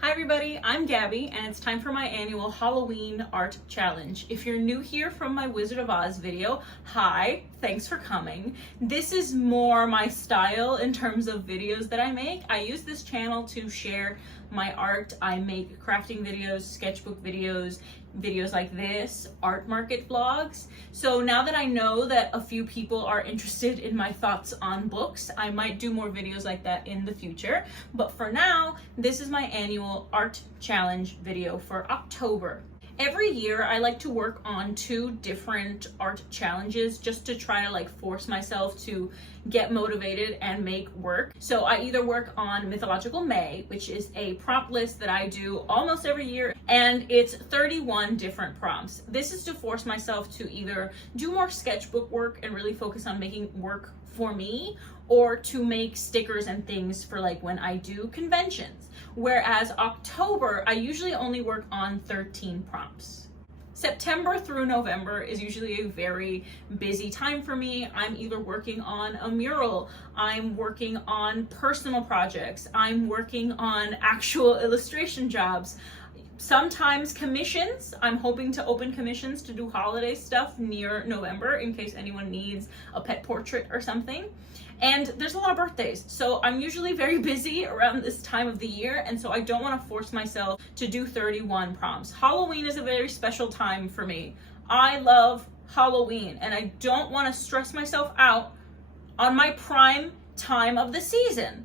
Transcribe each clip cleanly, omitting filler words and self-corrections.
Hi everybody, I'm Gabby and it's time for my annual Halloween art challenge. If you're new here from my Wizard of Oz video, hi, thanks for coming. This is more my style in terms of videos that I make. I use this channel to share my art. I make crafting videos, sketchbook videos, videos like this, art market vlogs. So now that I know that a few people are interested in my thoughts on books, I might do more videos like that in the future. But for now, this is my annual art challenge video for October. Every year I like to work on 2 different art challenges just to try to force myself to get motivated and make work. So I either work on Mythological May, which is a prompt list that I do almost every year, and it's 31 different prompts. This is to force myself to either do more sketchbook work and really focus on making work for me, or to make stickers and things for when I do conventions. Whereas October, I usually only work on 13 prompts. September through November is usually a very busy time for me. I'm either working on a mural, I'm working on personal projects, I'm working on actual illustration jobs, sometimes commissions. I'm hoping to open commissions to do holiday stuff near November in case anyone needs a pet portrait or something. And there's a lot of birthdays, so I'm usually very busy around this time of the year, and so I don't want to force myself to do 31 prompts. Halloween is a very special time for me. I love Halloween, and I don't want to stress myself out on my prime time of the season.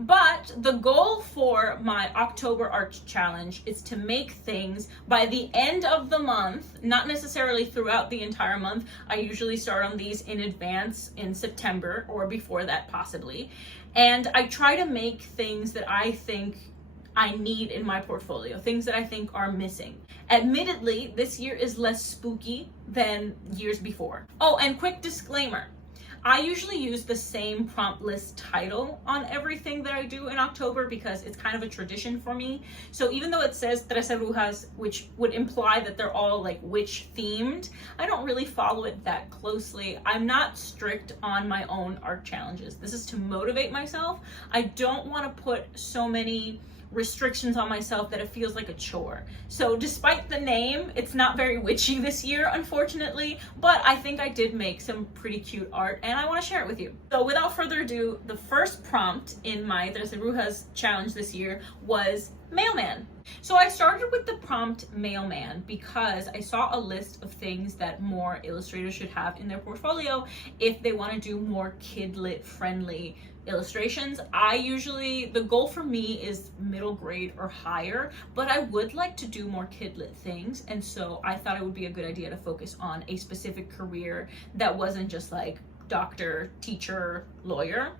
But the goal for my October art challenge is to make things by the end of the month, not necessarily throughout the entire month. I usually start on these in advance in September or before that possibly. And I try to make things that I think I need in my portfolio, things that I think are missing. Admittedly, this year is less spooky than years before. Oh, and quick disclaimer. I usually use the same prompt list title on everything that I do in October because it's kind of a tradition for me. So even though it says Trece Brujas, which would imply that they're all witch themed, I don't really follow it that closely. I'm not strict on my own art challenges. This is to motivate myself. I don't want to put so many restrictions on myself that it feels like a chore. So despite the name, it's not very witchy this year, unfortunately, but I think I did make some pretty cute art and I want to share it with you. So without further ado, the first prompt in my Trece Brujas challenge this year was Mailman. So I started with the prompt Mailman because I saw a list of things that more illustrators should have in their portfolio if they want to do more kidlit friendly illustrations. The goal for me is middle grade or higher, but I would like to do more kidlit things, and so I thought it would be a good idea to focus on a specific career that wasn't just doctor, teacher, lawyer.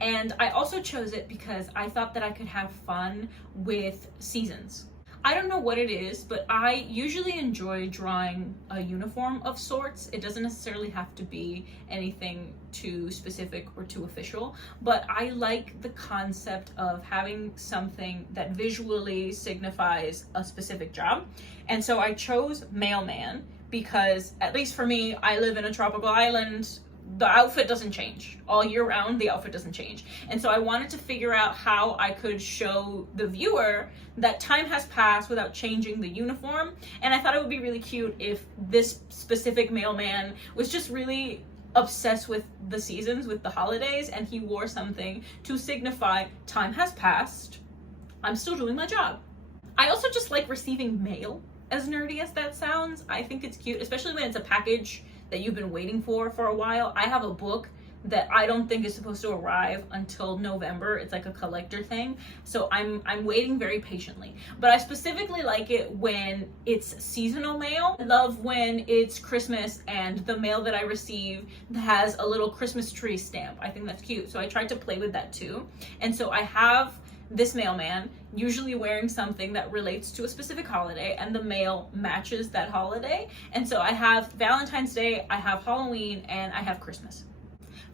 And I also chose it because I thought that I could have fun with seasons. I don't know what it is, but I usually enjoy drawing a uniform of sorts. It doesn't necessarily have to be anything too specific or too official, but I like the concept of having something that visually signifies a specific job. And so I chose Mailman because, at least for me, I live in a tropical island. The outfit doesn't change all year round. The outfit doesn't change. And so I wanted to figure out how I could show the viewer that time has passed without changing the uniform. And I thought it would be really cute if this specific mailman was just really obsessed with the seasons, with the holidays, and he wore something to signify time has passed. I'm still doing my job. I also just like receiving mail, as nerdy as that sounds. I think it's cute, especially when it's a package that you've been waiting for a while. I have a book that I don't think is supposed to arrive until November. It's like a collector thing. So I'm waiting very patiently. But I specifically like it when it's seasonal mail. I love when it's Christmas and the mail that I receive has a little Christmas tree stamp. I think that's cute. So I tried to play with that too. And so I have this mailman usually wearing something that relates to a specific holiday, and the mail matches that holiday. And so I have Valentine's Day, I have Halloween, and I have Christmas.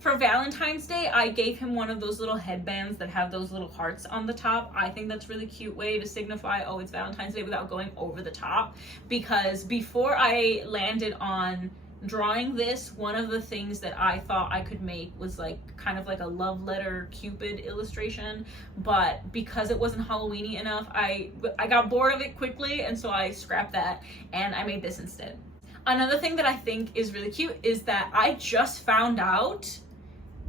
For Valentine's Day, I gave him one of those little headbands that have those little hearts on the top. I think that's a really cute way to signify, oh, it's Valentine's Day, without going over the top. Because before I landed on drawing this, one of the things that I thought I could make was like kind of like a love letter Cupid illustration, but because it wasn't Halloweeny enough, I got bored of it quickly, and so I scrapped that and I made this instead. Another thing that I think is really cute is that I just found out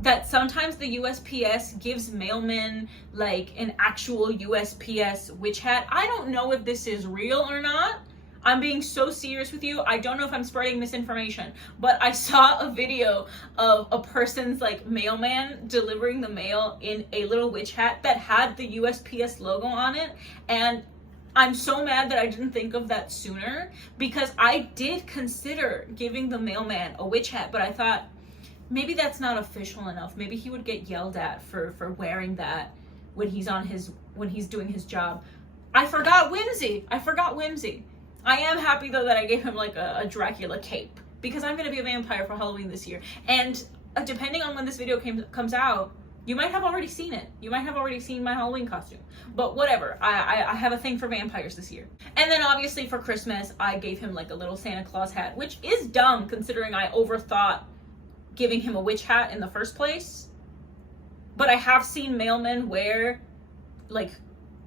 that sometimes the USPS gives mailmen like an actual USPS witch hat. I don't know if this is real or not. I'm being so serious with you. I don't know if I'm spreading misinformation, but I saw a video of a person's like mailman delivering the mail in a little witch hat that had the USPS logo on it, and I'm so mad that I didn't think of that sooner, because I did consider giving the mailman a witch hat, but I thought maybe that's not official enough. Maybe he would get yelled at for wearing that when he's doing his job. I forgot whimsy. I am happy though that I gave him like a Dracula cape, because I'm gonna be a vampire for Halloween this year. And depending on when this video comes out, you might have already seen it. You might have already seen my Halloween costume. But whatever, I have a thing for vampires this year. And then obviously for Christmas, I gave him like a little Santa Claus hat, which is dumb considering I overthought giving him a witch hat in the first place. But I have seen mailmen wear like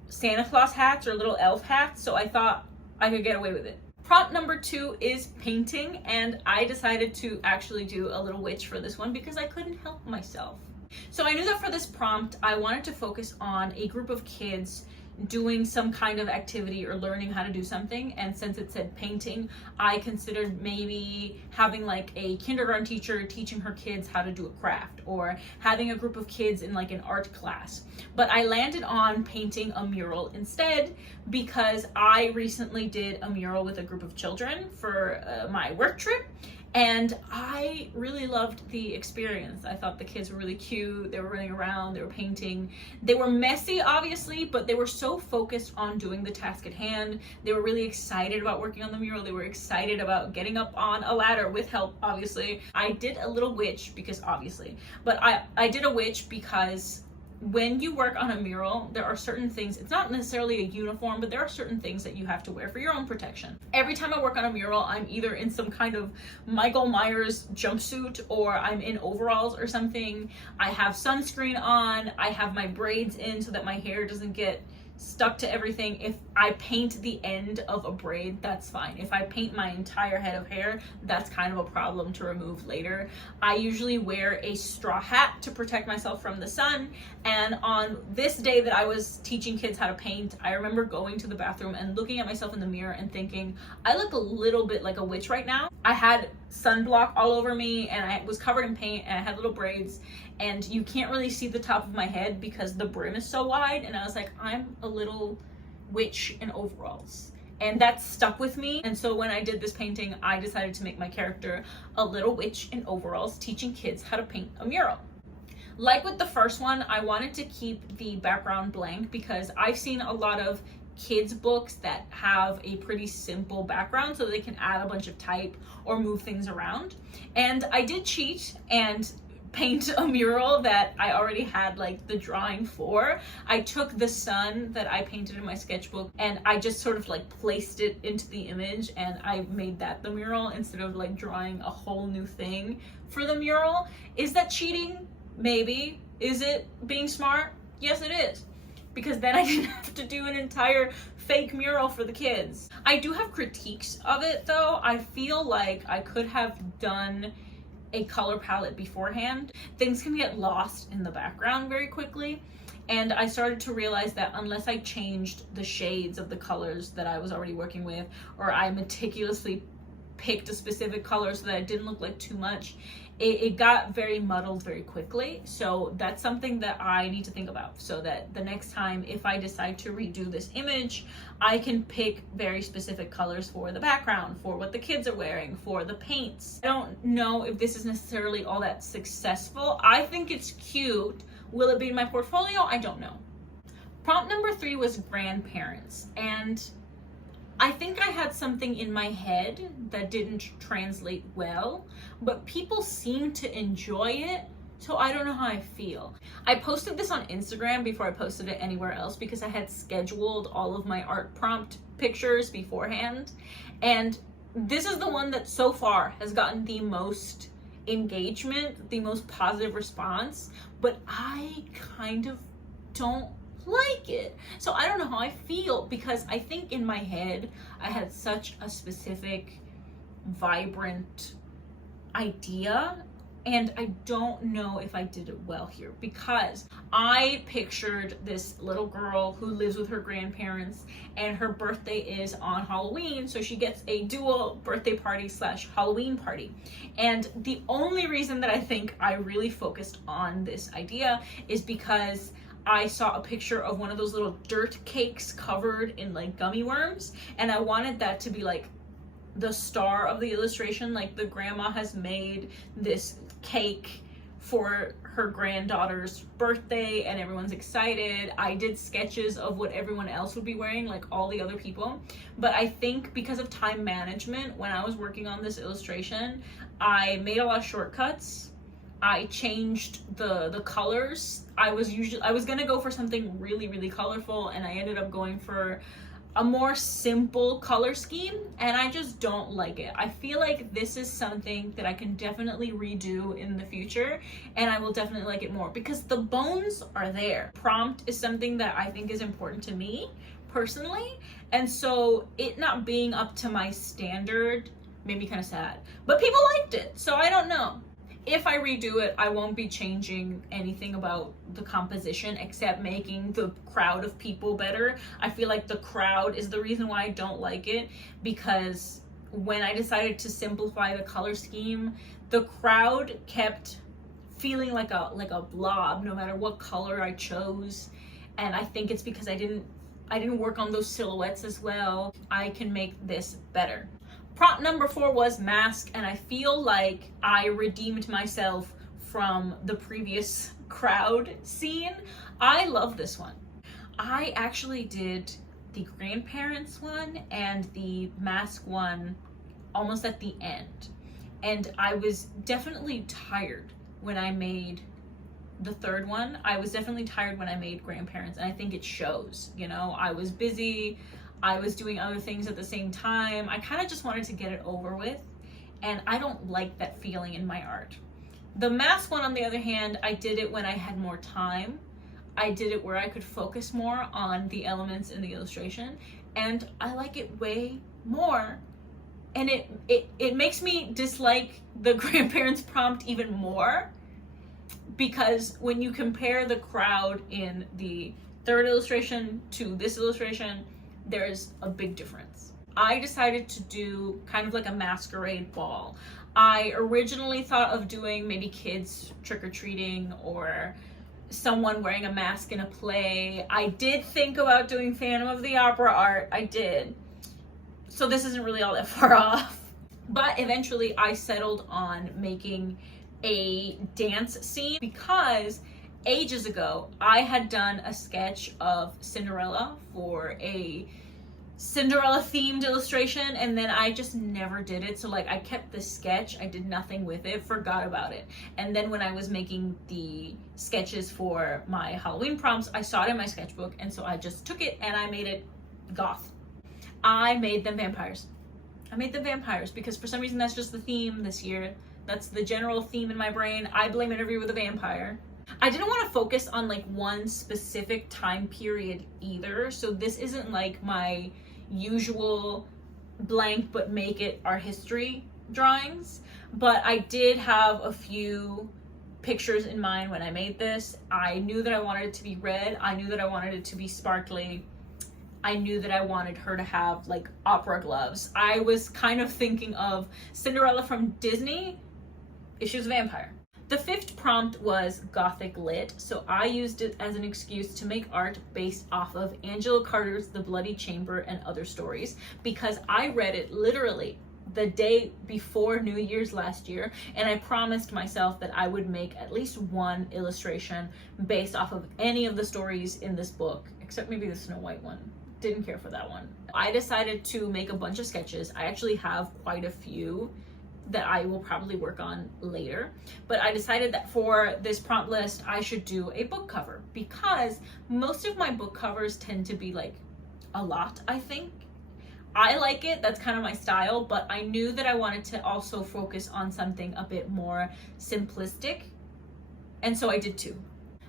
Santa Claus hats or little elf hats, so I thought I could get away with it. Prompt number 2 is painting, and I decided to actually do a little witch for this one because I couldn't help myself. So I knew that for this prompt, I wanted to focus on a group of kids doing some kind of activity or learning how to do something. And since it said painting, I considered maybe having like a kindergarten teacher teaching her kids how to do a craft, or having a group of kids in like an art class. But I landed on painting a mural instead, because I recently did a mural with a group of children for my work trip. And I really loved the experience. I thought the kids were really cute. They were running around, they were painting. They were messy, obviously, but they were so focused on doing the task at hand. They were really excited about working on the mural. They were excited about getting up on a ladder with help, obviously. I did a little witch because obviously, but I did a witch because when you work on a mural, there are certain things, it's not necessarily a uniform, but there are certain things that you have to wear for your own protection. Every time I work on a mural, I'm either in some kind of Michael Myers jumpsuit, or I'm in overalls or something. I have sunscreen on, I have my braids in so that my hair doesn't get stuck to everything. If I paint the end of a braid, that's fine. If I paint my entire head of hair, that's kind of a problem to remove later. I usually wear a straw hat to protect myself from the sun. And on this day that I was teaching kids how to paint, I remember going to the bathroom and looking at myself in the mirror and thinking, I look a little bit like a witch right now. I had sunblock all over me, and I was covered in paint, and I had little braids, and you can't really see the top of my head because the brim is so wide. And I was like, I'm a little witch in overalls. And that stuck with me. And so when I did this painting, I decided to make my character a little witch in overalls teaching kids how to paint a mural. Like with the first one, I wanted to keep the background blank because I've seen a lot of kids books that have a pretty simple background so they can add a bunch of type or move things around. And I did cheat and paint a mural that I already had like the drawing for. I took the sun that I painted in my sketchbook and I just sort of like placed it into the image, and I made that the mural instead of like drawing a whole new thing for the mural. Is that cheating? Maybe. Is it being smart? Yes, it is. Because then I didn't have to do an entire fake mural for the kids. I do have critiques of it though. I feel like I could have done a color palette beforehand. Things can get lost in the background very quickly. And I started to realize that unless I changed the shades of the colors that I was already working with, or I meticulously picked a specific color so that it didn't look like too much, it got very muddled very quickly. So that's something that I need to think about, so that the next time if I decide to redo this image, I can pick very specific colors for the background, for what the kids are wearing, for the paints. I don't know if this is necessarily all that successful. I think it's cute. Will it be in my portfolio? I don't know. Prompt number 3 was grandparents, and I think I had something in my head that didn't translate well, but people seem to enjoy it, so I don't know how I feel. I posted this on Instagram before I posted it anywhere else because I had scheduled all of my art prompt pictures beforehand, and This is the one that so far has gotten the most engagement, the most positive response, but I kind of don't like it. So I don't know how I feel, because I think in my head I had such a specific, vibrant idea, and I don't know if I did it well here, because I pictured this little girl who lives with her grandparents, and her birthday is on Halloween, so she gets a dual birthday party / Halloween party. And the only reason that I think I really focused on this idea is because I saw a picture of one of those little dirt cakes covered in like gummy worms, and I wanted that to be like the star of the illustration. Like, the grandma has made this cake for her granddaughter's birthday and everyone's excited. I did sketches of what everyone else would be wearing, like all the other people. But I think because of time management, when I was working on this illustration, I made a lot of shortcuts. I changed the colors. I was gonna go for something really, really colorful, and I ended up going for a more simple color scheme, and I just don't like it. I feel like this is something that I can definitely redo in the future, and I will definitely like it more because the bones are there. Prompt is something that I think is important to me personally, and so it not being up to my standard made me kind of sad. But people liked it, so I don't know. If I redo it, I won't be changing anything about the composition except making the crowd of people better. I feel like the crowd is the reason why I don't like it, because when I decided to simplify the color scheme, the crowd kept feeling like a blob no matter what color I chose. And I think it's because I didn't work on those silhouettes as well. I can make this better. Prompt number 4 was mask, and I feel like I redeemed myself from the previous crowd scene. I love this one. I actually did the grandparents one and the mask one almost at the end, and I was definitely tired when I made the third one. I was definitely tired when I made grandparents, and I think it shows. You know, I was busy, I was doing other things at the same time. I kind of just wanted to get it over with, and I don't like that feeling in my art. The mask one, on the other hand, I did it when I had more time. I did it where I could focus more on the elements in the illustration, and I like it way more. And it makes me dislike the grandparents prompt even more, because when you compare the crowd in the third illustration to this illustration, there's a big difference. I decided to do kind of like a masquerade ball. I originally thought of doing maybe kids trick-or-treating or someone wearing a mask in a play. I did think about doing Phantom of the Opera art, I did. So this isn't really all that far off. But eventually I settled on making a dance scene, because ages ago I had done a sketch of Cinderella for a Cinderella themed illustration, and then I just never did it. So like, I kept the sketch, I did nothing with it, forgot about it. And then when I was making the sketches for my Halloween prompts, I saw it in my sketchbook, and so I just took it and I made it goth. I made them vampires. I made them vampires because for some reason that's just the theme this year. That's the general theme in my brain. I blame Interview with a Vampire. I didn't want to focus on like one specific time period either, so this isn't like my usual blank but make it art history drawings. But I did have a few pictures in mind when I made this. I knew that I wanted it to be red. I knew that I wanted it to be sparkly. I knew that I wanted her to have like opera gloves. I was kind of thinking of Cinderella from Disney if she was a vampire. The 5th prompt was Gothic lit, so I used it as an excuse to make art based off of Angela Carter's The Bloody Chamber and Other Stories, because I read it literally the day before New Year's last year, and I promised myself that I would make at least one illustration based off of any of the stories in this book, except maybe the Snow White one. Didn't care for that one. I decided to make a bunch of sketches. I actually have quite a few that I will probably work on later, but I decided that for this prompt list I should do a book cover, because most of my book covers tend to be like a lot, I think. I like it, that's kind of my style, but I knew that I wanted to also focus on something a bit more simplistic, and so I did two.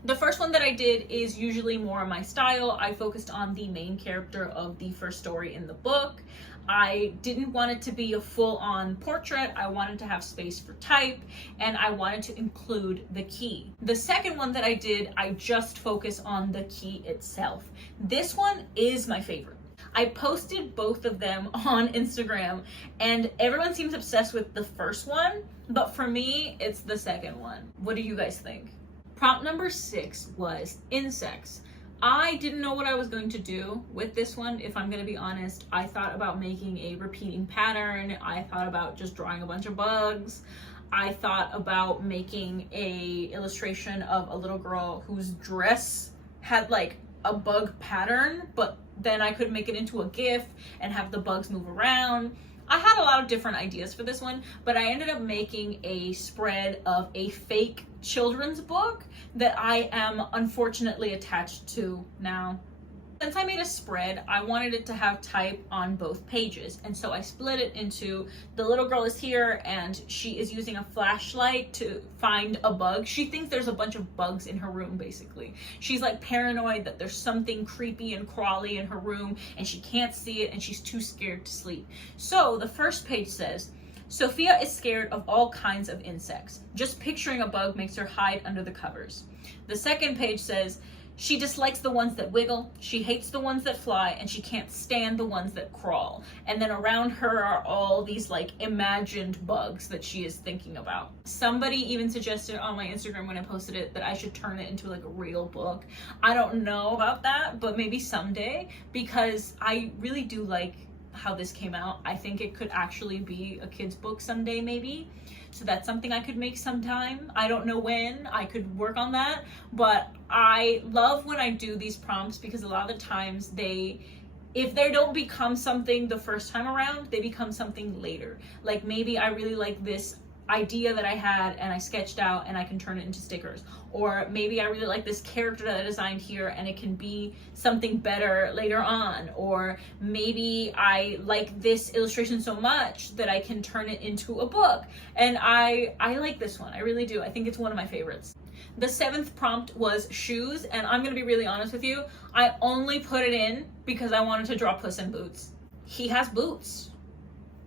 The first one that I did is usually more my style. I focused on the main character of the first story in the book. I didn't want it to be a full-on portrait. I wanted to have space for type, and I wanted to include the key. The second one that I did, I just focus on the key itself. This one is my favorite. I posted both of them on Instagram, and everyone seems obsessed with the first one, but for me, it's the second one. What do you guys think? Prompt number 6 was insects. I didn't know what I was going to do with this one, if I'm going to be honest. I thought about making a repeating pattern. I thought about just drawing a bunch of bugs. I thought about making a illustration of a little girl whose dress had like a bug pattern, but then I could make it into a GIF and have the bugs move around. I had a lot of different ideas for this one, but I ended up making a spread of a fake children's book that I am unfortunately attached to now. Since I made a spread, I wanted it to have type on both pages, and so I split it into the little girl is here and she is using a flashlight to find a bug. She thinks there's a bunch of bugs in her room, basically. She's like paranoid that there's something creepy and crawly in her room and she can't see it and she's too scared to sleep. So the first page says, Sophia is scared of all kinds of insects. Just picturing a bug makes her hide under the covers. The second page says, she dislikes the ones that wiggle, she hates the ones that fly, and she can't stand the ones that crawl. And then around her are all these like imagined bugs that she is thinking about. Somebody even suggested on my Instagram when I posted it that I should turn it into like a real book. I don't know about that, but maybe someday, because I really do like how this came out. I think it could actually be a kid's book someday, maybe. So that's something I could make sometime. I don't know when. I could work on that, but I love when I do these prompts because a lot of the times if they don't become something the first time around, they become something later. Like maybe I really like this idea that I had and I sketched out and I can turn it into stickers. Or maybe I really like this character that I designed here and it can be something better later on. Or maybe I like this illustration so much that I can turn it into a book. And I like this one, I really do. I think it's one of my favorites. The 7th prompt was shoes, and I'm gonna be really honest with you. I only put it in because I wanted to draw Puss in Boots. He has boots.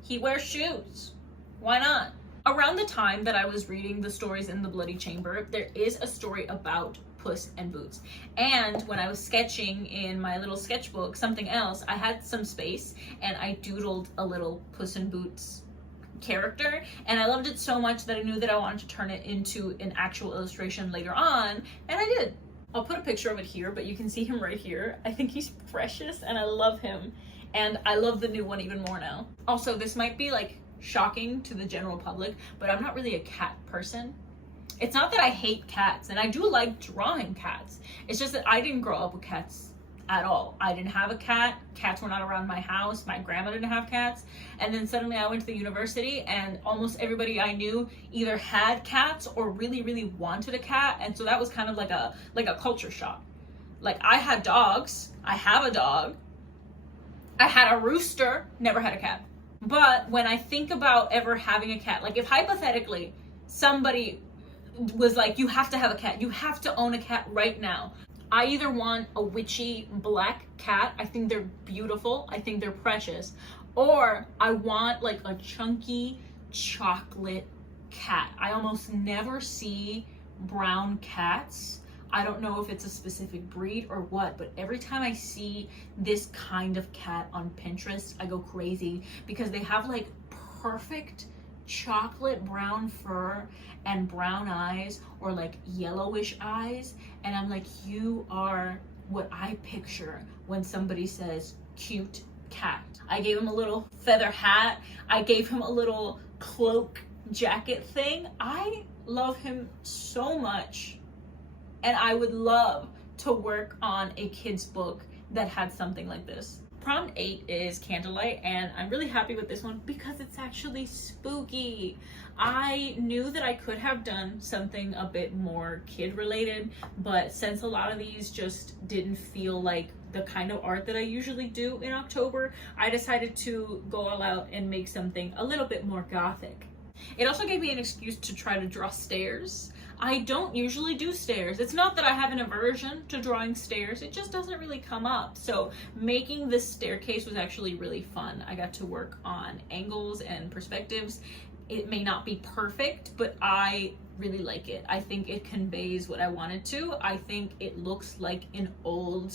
He wears shoes. Why not? Around the time that I was reading the stories in the Bloody Chamber, there is a story about Puss and Boots. And when I was sketching in my little sketchbook, something else, I had some space and I doodled a little Puss in Boots character, and I loved it so much that I knew that I wanted to turn it into an actual illustration later on, and I did. I'll put a picture of it here, but you can see him right here. I think he's precious and I love him, and I love the new one even more now. Also, this might be like shocking to the general public, but I'm not really a cat person. It's not that I hate cats, and I do like drawing cats. It's just that I didn't grow up with cats at all. I didn't have a cat. Cats were not around my house. My grandma didn't have cats. And then suddenly I went to the university and almost everybody I knew either had cats or really, really wanted a cat. And so that was kind of like a culture shock. Like I had dogs. I have a dog. I had a rooster. Never had a cat. But when I think about ever having a cat, like if hypothetically somebody was like, you have to have a cat, you have to own a cat right now, I either want a witchy black cat, I think they're beautiful, I think they're precious, or I want like a chunky chocolate cat. I almost never see brown cats. I don't know if it's a specific breed or what, but every time I see this kind of cat on Pinterest, I go crazy because they have like perfect chocolate brown fur and brown eyes, or like yellowish eyes, and I'm like, you are what I picture when somebody says cute cat. I gave him a little feather hat. I gave him a little cloak jacket thing. I love him so much, and I would love to work on a kid's book that had something like this. Prompt 8 is Candlelight, and I'm really happy with this one because it's actually spooky. I knew that I could have done something a bit more kid related, but since a lot of these just didn't feel like the kind of art that I usually do in October, I decided to go all out and make something a little bit more gothic. It also gave me an excuse to try to draw stairs. I don't usually do stairs. It's not that I have an aversion to drawing stairs, it just doesn't really come up. So making this staircase was actually really fun. I got to work on angles and perspectives. It may not be perfect, but I really like it. I think it conveys what I wanted to. I think it looks like an old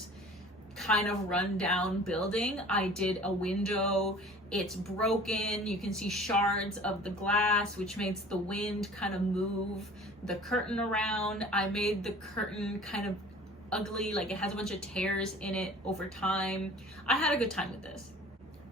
kind of rundown building. I did a window. It's broken. You can see shards of the glass, which makes the wind kind of move the curtain around. I made the curtain kind of ugly, like it has a bunch of tears in it over time. I had a good time with this.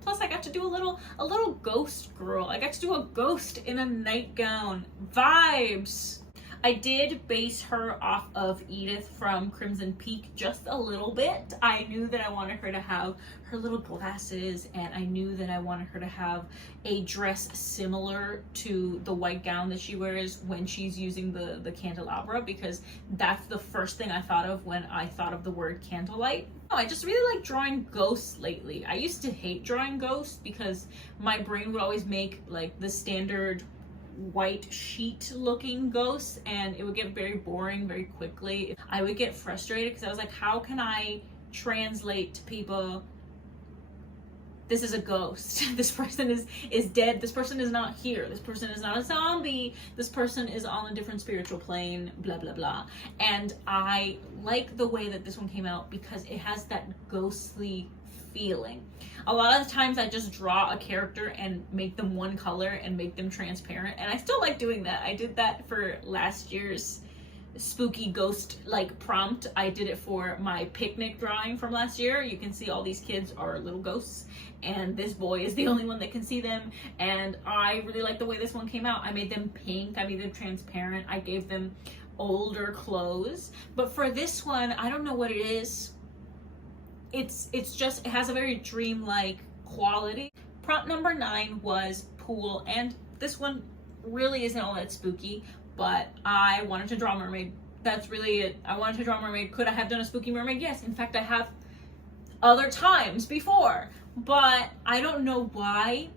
Plus I got to do a little ghost girl. I got to do a ghost in a nightgown. Vibes! I did base her off of Edith from Crimson Peak just a little bit. I knew that I wanted her to have her little glasses, and I knew that I wanted her to have a dress similar to the white gown that she wears when she's using the candelabra, because that's the first thing I thought of when I thought of the word candlelight. Oh, I just really like drawing ghosts lately. I used to hate drawing ghosts because my brain would always make like the standard white sheet looking ghosts, and it would get very boring very quickly. I would get frustrated because I was like, how can I translate to people, this is a ghost, this person is dead, this person is not here, this person is not a zombie, this person is on a different spiritual plane, blah blah blah. And I like the way that this one came out because it has that ghostly feeling. A lot of the times I just draw a character and make them one color and make them transparent, and I still like doing that. I did that for last year's spooky ghost like prompt. I did it for my picnic drawing from last year. You can see all these kids are little ghosts, and this boy is the only one that can see them, and I really like the way this one came out. I made them pink, I made them transparent, I gave them older clothes. But for this one, I don't know what it is. It's just, it has a very dreamlike quality. Prompt number 9 was pool, and this one really isn't all that spooky, but I wanted to draw a mermaid. That's really it. I wanted to draw a mermaid. Could I have done a spooky mermaid? Yes. In fact, I have other times before, but I don't know why.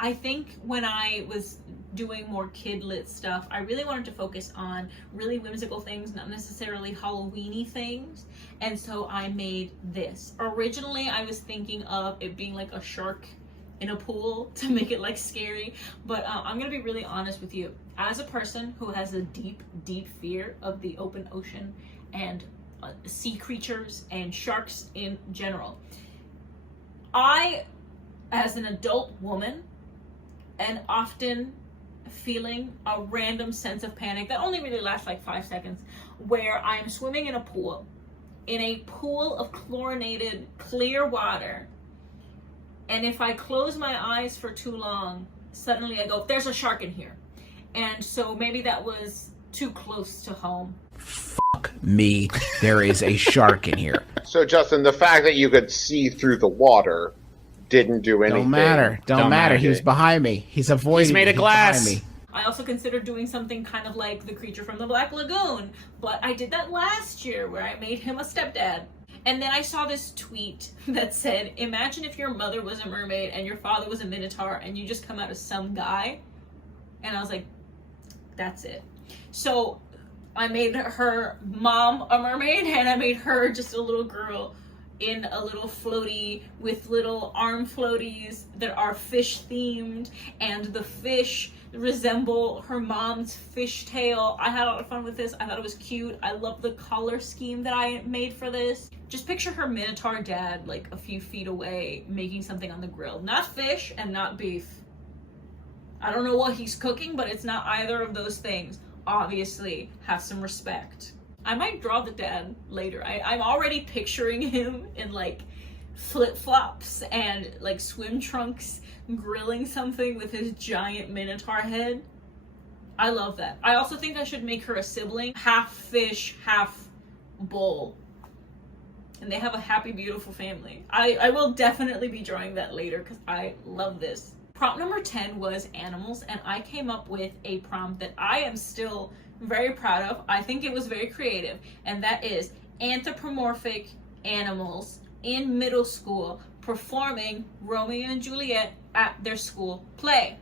I think when I was doing more kid-lit stuff, I really wanted to focus on really whimsical things, not necessarily Halloween-y things, and so I made this. Originally, I was thinking of it being like a shark in a pool to make it like scary, but I'm gonna be really honest with you. As a person who has a deep, deep fear of the open ocean and sea creatures and sharks in general, I, as an adult woman, and often feeling a random sense of panic that only really lasts like 5 seconds, where I'm swimming in a pool of chlorinated clear water, and if I close my eyes for too long, suddenly I go, there's a shark in here. And so maybe that was too close to home. Fuck me, there is a shark in here. So Justin, the fact that you could see through the water didn't do anything. Don't matter. He was behind me. He's avoiding. He's made of glass. Me. I also considered doing something kind of like the creature from the Black Lagoon, but I did that last year where I made him a stepdad. And then I saw this tweet that said, imagine if your mother was a mermaid and your father was a minotaur and you just come out as some guy. And I was like, that's it. So I made her mom a mermaid, and I made her just a little girl in a little floaty with little arm floaties that are fish themed, and the fish resemble her mom's fish tail. I had a lot of fun with this. I thought it was cute. I love the color scheme that I made for this. Just picture her minotaur dad like a few feet away making something on the grill. Not fish and not beef. I don't know what he's cooking, but it's not either of those things. Obviously, have some respect. I might draw the dad later. I'm already picturing him in like flip-flops and like swim trunks grilling something with his giant minotaur head. I love that. I also think I should make her a sibling, half fish, half bull. And they have a happy, beautiful family. I will definitely be drawing that later because I love this. Prompt number 10 was animals, and I came up with a prompt that I am still very proud of. I think it was very creative, and that is anthropomorphic animals in middle school performing Romeo and Juliet at their school play.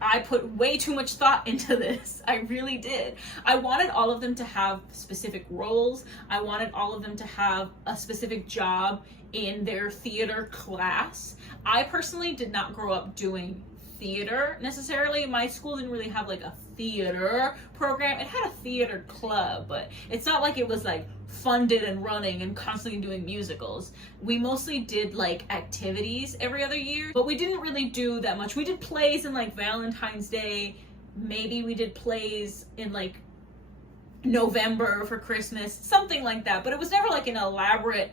I put way too much thought into this. I really did. I wanted all of them to have specific roles. I wanted all of them to have a specific job in their theater class. I personally did not grow up doing theater necessarily. My school didn't really have like a theater program. It had a theater club, but it's not like it was like funded and running and constantly doing musicals. We mostly did like activities every other year, but we didn't really do that much. We did plays in like Valentine's Day. Maybe we did plays in like November for Christmas, something like that, but it was never like an elaborate,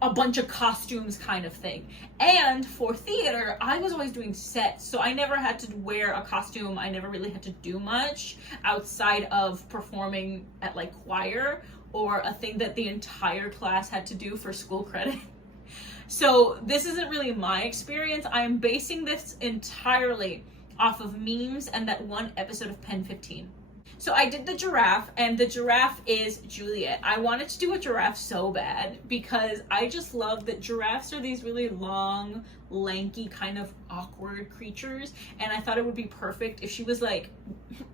a bunch of costumes kind of thing. And for theater, I was always doing sets, so I never had to wear a costume. I never really had to do much outside of performing at like choir or a thing that the entire class had to do for school credit. So this isn't really my experience. I am basing this entirely off of memes and that one episode of Pen 15. So I did the giraffe, and the giraffe is Juliet. I wanted to do a giraffe so bad because I just love that giraffes are these really long, lanky, kind of awkward creatures, and I thought it would be perfect if she was like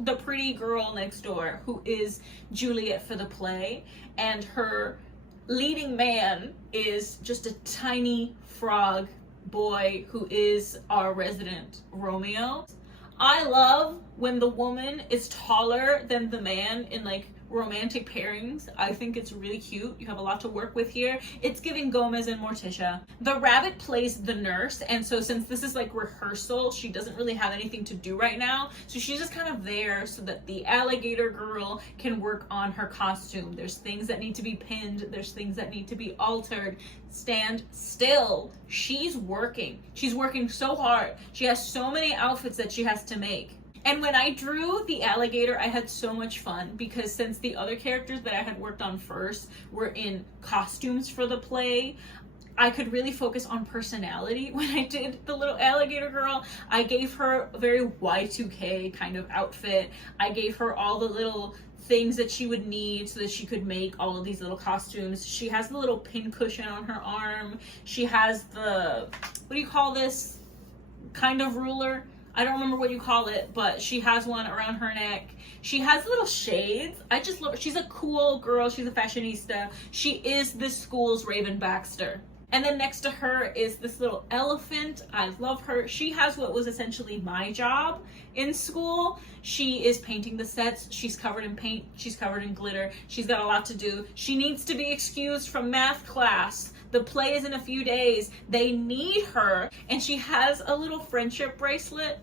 the pretty girl next door who is Juliet for the play, and her leading man is just a tiny frog boy who is our resident Romeo. I love when the woman is taller than the man in like romantic pairings. I think it's really cute. You have a lot to work with here. It's giving Gomez and Morticia. The rabbit plays the nurse, and so since this is like rehearsal, she doesn't really have anything to do right now, so she's just kind of there so that the alligator girl can work on her costume. There's things that need to be pinned, there's things that need to be altered. Stand still. She's working so hard. She has so many outfits that she has to make. And when I drew the alligator, I had so much fun because since the other characters that I had worked on first were in costumes for the play, I could really focus on personality. When I did the little alligator girl, I gave her a very Y2K kind of outfit. I gave her all the little things that she would need so that she could make all of these little costumes. She has the little pin cushion on her arm. She has the, what do you call this kind of ruler? I don't remember what you call it, but she has one around her neck. She has little shades. I just love her. She's a cool girl. She's a fashionista. She is this school's Raven Baxter. And then next to her is this little elephant. I love her. She has what was essentially my job in school. She is painting the sets. She's covered in paint. She's covered in glitter. She's got a lot to do. She needs to be excused from math class. The play is in a few days. They need her. And she has a little friendship bracelet.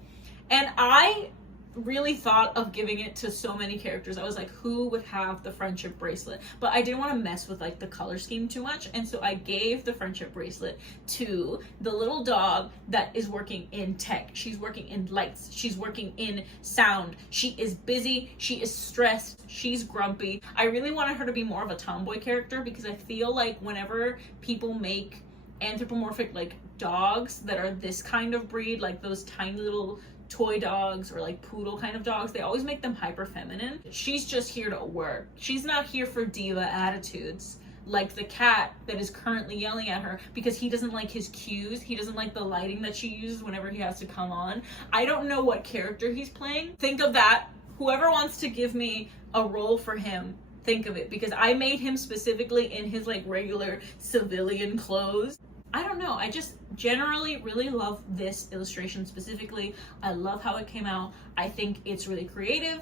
And I really thought of giving it to so many characters. I was like, who would have the friendship bracelet? But I didn't want to mess with like the color scheme too much, and so I gave the friendship bracelet to the little dog that is working in tech. She's working in lights. She's working in sound. She is busy. She is stressed. She's grumpy. I really wanted her to be more of a tomboy character because I feel like whenever people make anthropomorphic like dogs that are this kind of breed, like those tiny little toy dogs or like poodle kind of dogs, they always make them hyper feminine. She's just here to work. She's not here for diva attitudes like the cat that is currently yelling at her because he doesn't like his cues. He doesn't like the lighting that she uses whenever he has to come on. I don't know what character he's playing. Think of that. Whoever wants to give me a role for him, think of it, because I made him specifically in his like regular civilian clothes. I don't know, I just generally really love this illustration specifically. I love how it came out. I think it's really creative.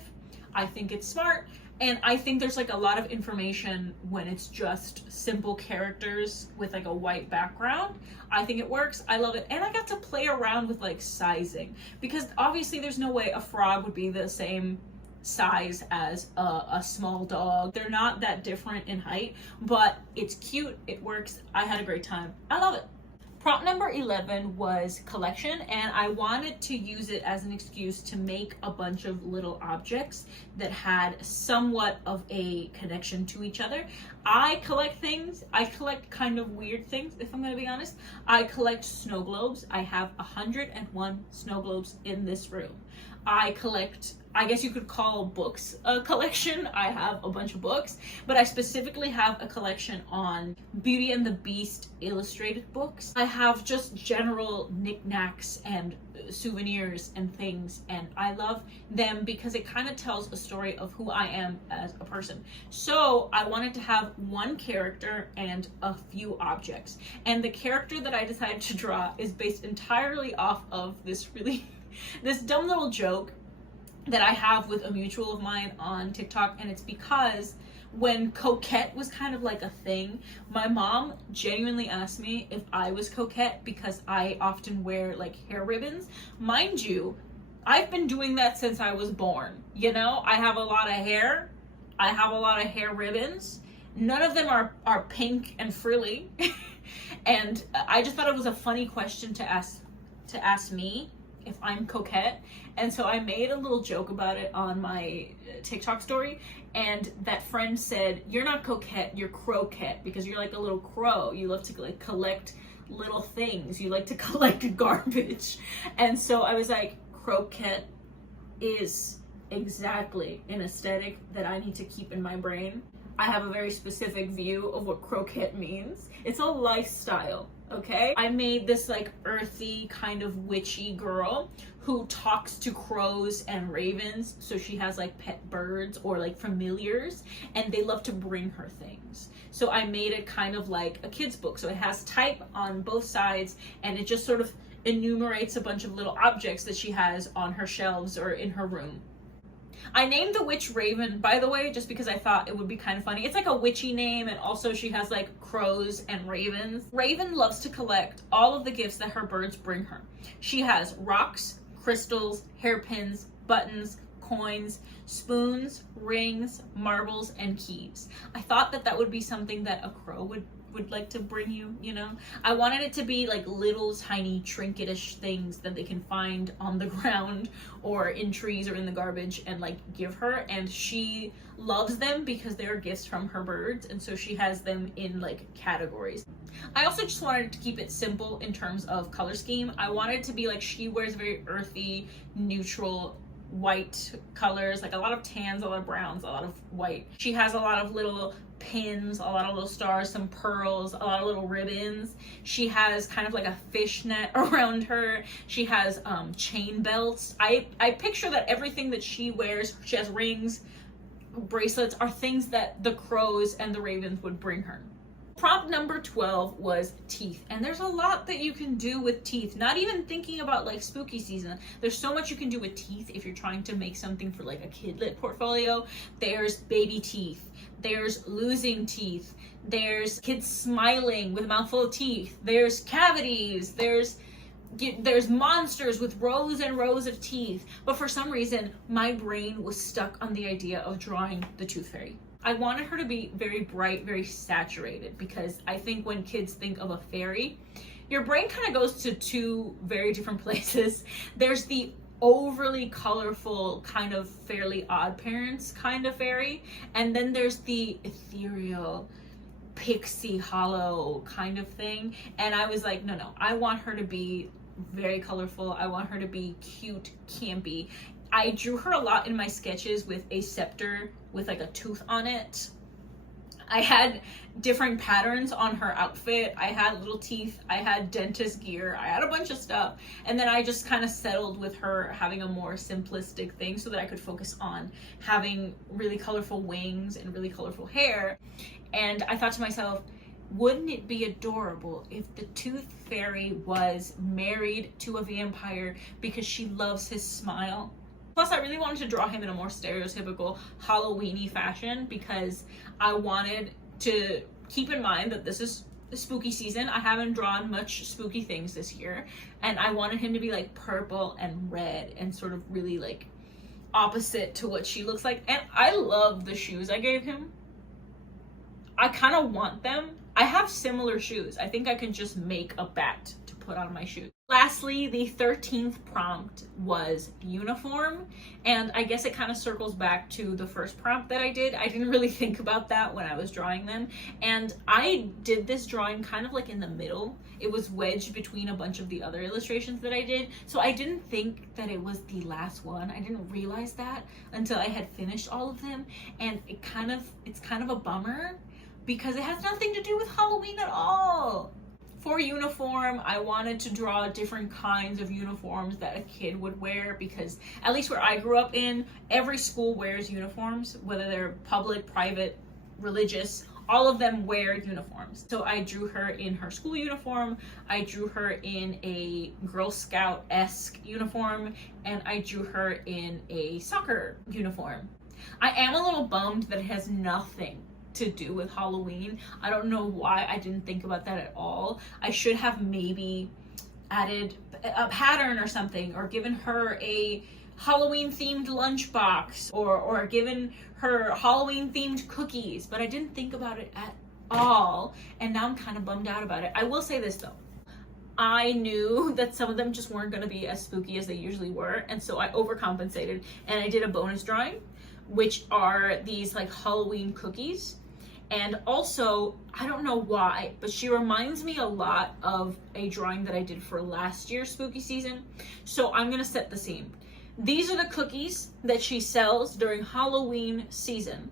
I think it's smart. And I think there's like a lot of information when it's just simple characters with like a white background. I think it works. I love it. And I got to play around with like sizing because obviously there's no way a frog would be the same size as a small dog. They're not that different in height, but it's cute. It works. I had a great time. I love it. Prop number 11 was collection, and I wanted to use it as an excuse to make a bunch of little objects that had somewhat of a connection to each other. I collect things. I collect kind of weird things, if I'm going to be honest. I collect snow globes. I have 101 snow globes in this room. I collect I guess you could call books a collection. I have a bunch of books, but I specifically have a collection on Beauty and the Beast illustrated books. I have just general knickknacks and souvenirs and things, and I love them because it kind of tells a story of who I am as a person. So I wanted to have one character and a few objects, and the character that I decided to draw is based entirely off of this dumb little joke that I have with a mutual of mine on TikTok. And it's because when coquette was kind of like a thing, my mom genuinely asked me if I was coquette because I often wear like hair ribbons. Mind you, I've been doing that since I was born. You know, I have a lot of hair. I have a lot of hair ribbons. None of them are pink and frilly. And I just thought it was a funny question to ask me if I'm coquette. And so I made a little joke about it on my TikTok story, and that friend said, "You're not coquette, you're croquette, because you're like a little crow. You love to like collect little things. You like to collect garbage." And so I was like, croquette is exactly an aesthetic that I need to keep in my brain. I have a very specific view of what croquette means. It's a lifestyle, okay? I made this like earthy kind of witchy girl who talks to crows and ravens. So she has like pet birds or like familiars, and they love to bring her things. So I made it kind of like a kid's book. So it has type on both sides, and it just sort of enumerates a bunch of little objects that she has on her shelves or in her room. I named the witch Raven, by the way, just because I thought it would be kind of funny. It's like a witchy name, and also she has like crows and ravens. Raven loves to collect all of the gifts that her birds bring her. She has rocks, crystals, hairpins, buttons, coins, spoons, rings, marbles, and keys. I thought that that would be something that a crow would like to bring you, you know? I wanted it to be like little tiny trinketish things that they can find on the ground or in trees or in the garbage and like give her, and she loves them because they are gifts from her birds, and so she has them in like categories. I also just wanted to keep it simple in terms of color scheme. I wanted it to be like she wears very earthy, neutral, white colors, like a lot of tans, a lot of browns, a lot of white. She has a lot of little pins, a lot of little stars, some pearls, a lot of little ribbons. She has kind of like a fishnet around her. She has chain belts. I picture that everything that she wears, she has rings, bracelets, are things that the crows and the ravens would bring her. Prompt number 12 was teeth, and there's a lot that you can do with teeth. Not even thinking about like spooky season, there's so much you can do with teeth if you're trying to make something for like a kidlit portfolio. There's baby teeth, there's losing teeth, there's kids smiling with a mouthful of teeth, there's cavities, there's monsters with rows and rows of teeth. But for some reason my brain was stuck on the idea of drawing the tooth fairy. I wanted her to be very bright, very saturated, because I think when kids think of a fairy, your brain kind of goes to two very different places. There's the overly colorful, kind of Fairly Odd Parents kind of fairy, and then there's the ethereal, pixie hollow kind of thing. And I was like, no, I want her to be very colorful. I want her to be cute, campy. I drew her a lot in my sketches with a scepter with like a tooth on it. I had different patterns on her outfit. I had little teeth. I had dentist gear. I had a bunch of stuff. And then I just kind of settled with her having a more simplistic thing so that I could focus on having really colorful wings and really colorful hair. And I thought to myself, wouldn't it be adorable if the tooth fairy was married to a vampire because she loves his smile? Plus, I really wanted to draw him in a more stereotypical Halloween-y fashion because I wanted to keep in mind that this is spooky season. I haven't drawn much spooky things this year, and I wanted him to be like purple and red and sort of really like opposite to what she looks like. And I love the shoes I gave him. I kind of want them. I have similar shoes. I think I can just make a bat to put on my shoes. Lastly, the 13th prompt was uniform, and I guess it kind of circles back to the first prompt that I did. I didn't really think about that when I was drawing them, and I did this drawing kind of like in the middle. It was wedged between a bunch of the other illustrations that I did, so I didn't think that it was the last one. I didn't realize that until I had finished all of them, and it's kind of a bummer because it has nothing to do with Halloween at all. For uniform, I wanted to draw different kinds of uniforms that a kid would wear, because at least where I grew up in, every school wears uniforms, whether they're public, private, religious, all of them wear uniforms. So I drew her in her school uniform, I drew her in a Girl Scout-esque uniform, and I drew her in a soccer uniform. I am a little bummed that it has nothing to do with Halloween. I don't know why I didn't think about that at all. I should have maybe added a pattern or something, or given her a Halloween themed lunchbox, or given her Halloween themed cookies, but I didn't think about it at all, and now I'm kind of bummed out about it. I will say this though, I knew that some of them just weren't going to be as spooky as they usually were, and so I overcompensated and I did a bonus drawing, which are these like Halloween cookies. And also, I don't know why, but she reminds me a lot of a drawing that I did for last year's spooky season. So I'm gonna set the scene. These are the cookies that she sells during Halloween season.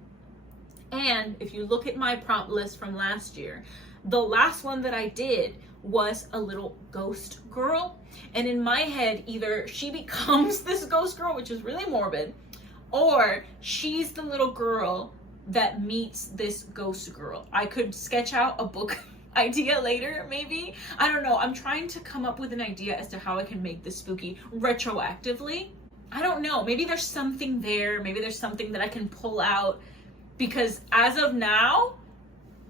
And if you look at my prompt list from last year, the last one that I did was a little ghost girl. And in my head, either she becomes this ghost girl, which is really morbid, or she's the little girl that meets this ghost girl. I could sketch out a book idea later, maybe. I don't know. I'm trying to come up with an idea as to how I can make this spooky retroactively. I don't know. Maybe there's something there. Maybe there's something that I can pull out, because as of now,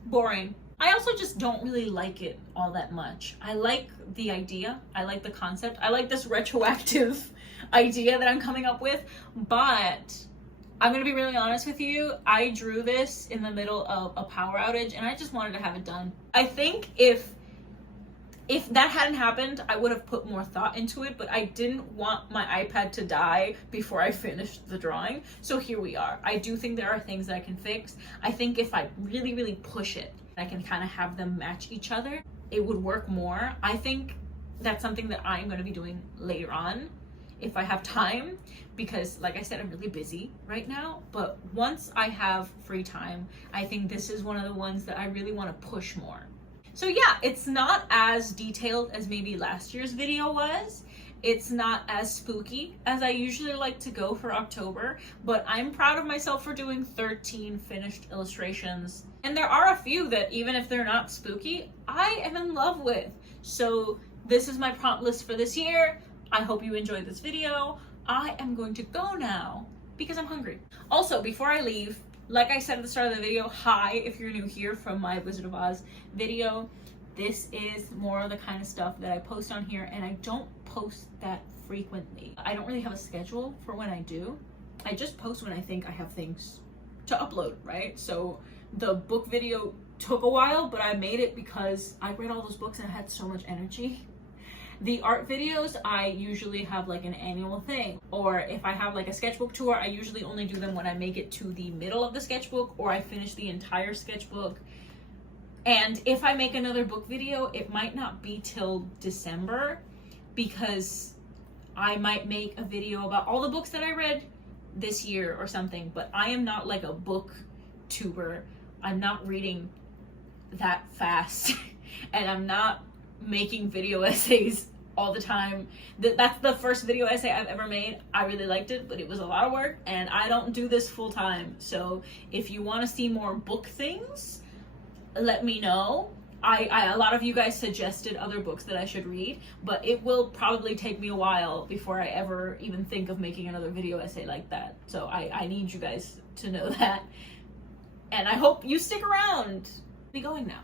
boring. I also just don't really like it all that much. I like the idea. I like the concept. I like this retroactive idea that I'm coming up with, but I'm gonna be really honest with you. I drew this in the middle of a power outage and I just wanted to have it done. I think if that hadn't happened, I would have put more thought into it, but I didn't want my iPad to die before I finished the drawing. So here we are. I do think there are things that I can fix. I think if I really, really push it, I can kind of have them match each other. It would work more. I think that's something that I'm gonna be doing later on if I have time, because like I said, I'm really busy right now, but once I have free time, I think this is one of the ones that I really want to push more. So yeah, it's not as detailed as maybe last year's video was. It's not as spooky as I usually like to go for October, but I'm proud of myself for doing 13 finished illustrations. And there are a few that, even if they're not spooky, I am in love with. So this is my prompt list for this year. I hope you enjoyed this video. I am going to go now because I'm hungry. Also, before I leave, like I said at the start of the video, hi if you're new here from my Wizard of Oz video. This is more of the kind of stuff that I post on here, and I don't post that frequently. I don't really have a schedule for when I do. I just post when I think I have things to upload, right? So the book video took a while, but I made it because I read all those books and I had so much energy. The art videos, I usually have like an annual thing, or if I have like a sketchbook tour, I usually only do them when I make it to the middle of the sketchbook, or I finish the entire sketchbook. And if I make another book video, it might not be till December, because I might make a video about all the books that I read this year or something, but I am not like a book tuber. I'm not reading that fast and I'm not making video essays all the time. That's the first video essay I've ever made. I really liked it, but it was a lot of work and I don't do this full time. So if you want to see more book things, let me know. A lot of you guys suggested other books that I should read, but it will probably take me a while before I ever even think of making another video essay like that. So I need you guys to know that. And I hope you stick around. Be going now.